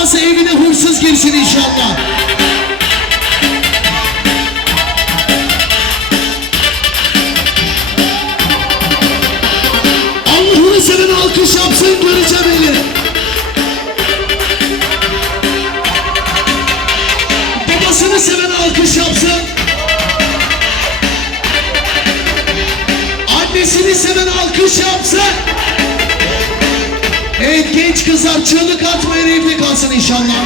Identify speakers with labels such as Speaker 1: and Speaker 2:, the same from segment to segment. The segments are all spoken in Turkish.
Speaker 1: olmazsa evine hırsız girsin inşallah. Allah'ını seven alkış yapsın göreceğim eli. Babasını seven alkış yapsın. Annesini seven alkış yapsın. Evet genç kızlar çığlık atmayın evde kalsın inşallah.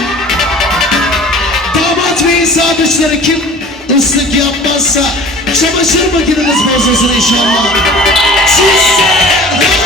Speaker 1: Damat ve insanmışları kim ıslık yapmazsa çamaşır makineniz bozulsun inşallah. Sizler!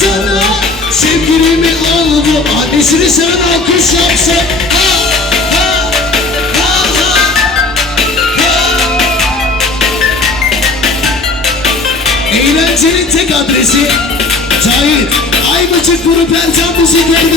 Speaker 1: sana Sevgilimi oldu Annesini seven alkış yapsa Ha ha ha ha Eğlencenin tek adresi Cahit. Aybıcık Grup Ercan Müzikleri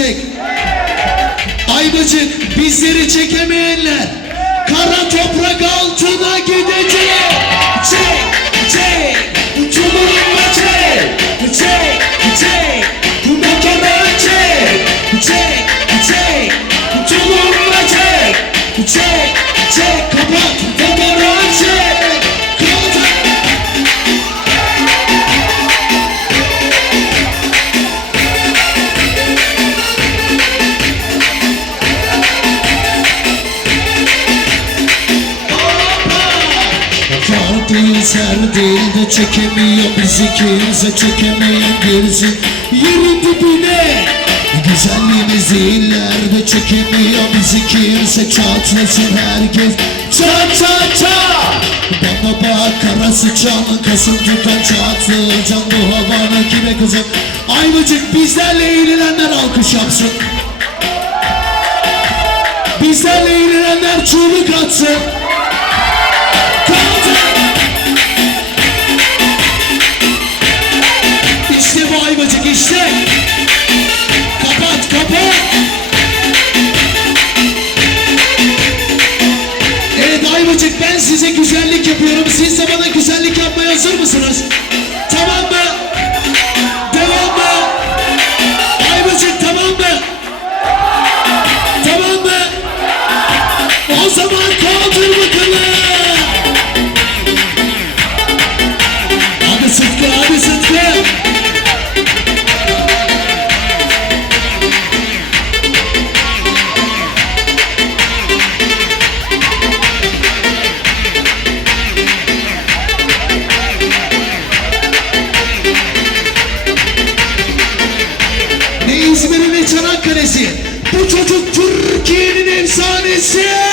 Speaker 1: çek. Aybacık bizleri çekemeyenler kara toprak çekemeyen bizi kimse çekemeyen gerisi Yerin dibine Güzelliğimiz illerde çekemiyor. Bizi kimse çatlasın herkes. Çat çat çat! Bana bak kara sıçan kasım tutan çatlayacağım bu havana kime kızım? Ayvacık bizlerle eğlenenler alkış yapsın. Bizlerle eğlenenler çığlık atsın. Güzellik yapmaya hazır mısınız? It's!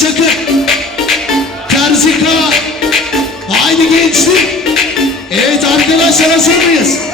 Speaker 1: Çakır, Terzika, haydi gençlik. Evet arkadaşlar hazır mıyız?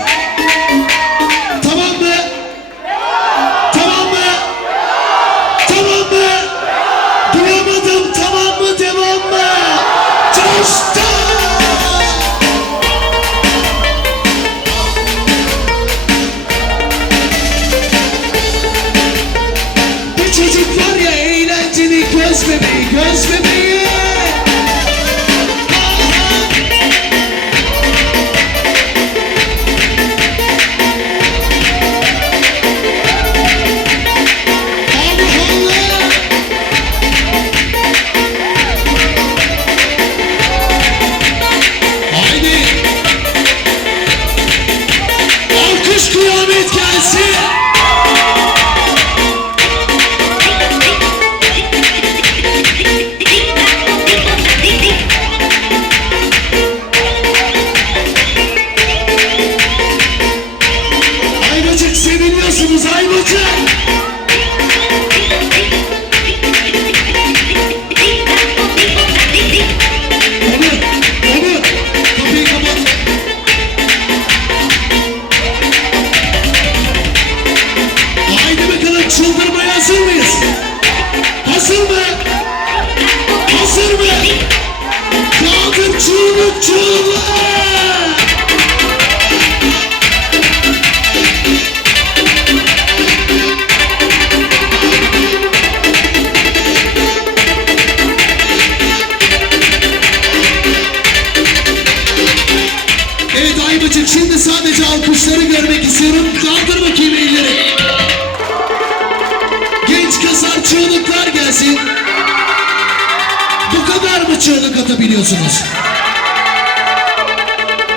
Speaker 1: çığlık atabiliyorsunuz.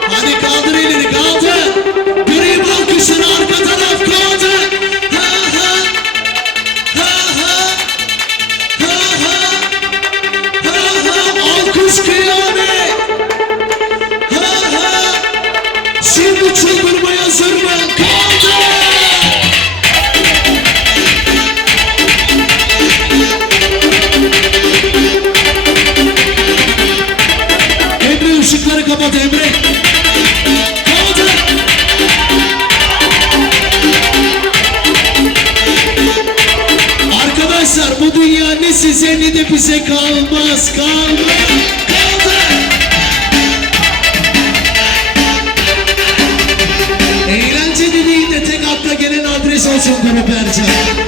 Speaker 1: Hadi kaldır elini kaldır. Göreyim alkışını arka taraf kaldır. Ha ha. Ha ha. Ha ha. Ha ha. Alkış kıyamet. Ha ha. Şimdi size ne de bize kalmaz kalmaz kaldı. Eğlence dediğinde tek akla gelen adres olsun Grup Ercan.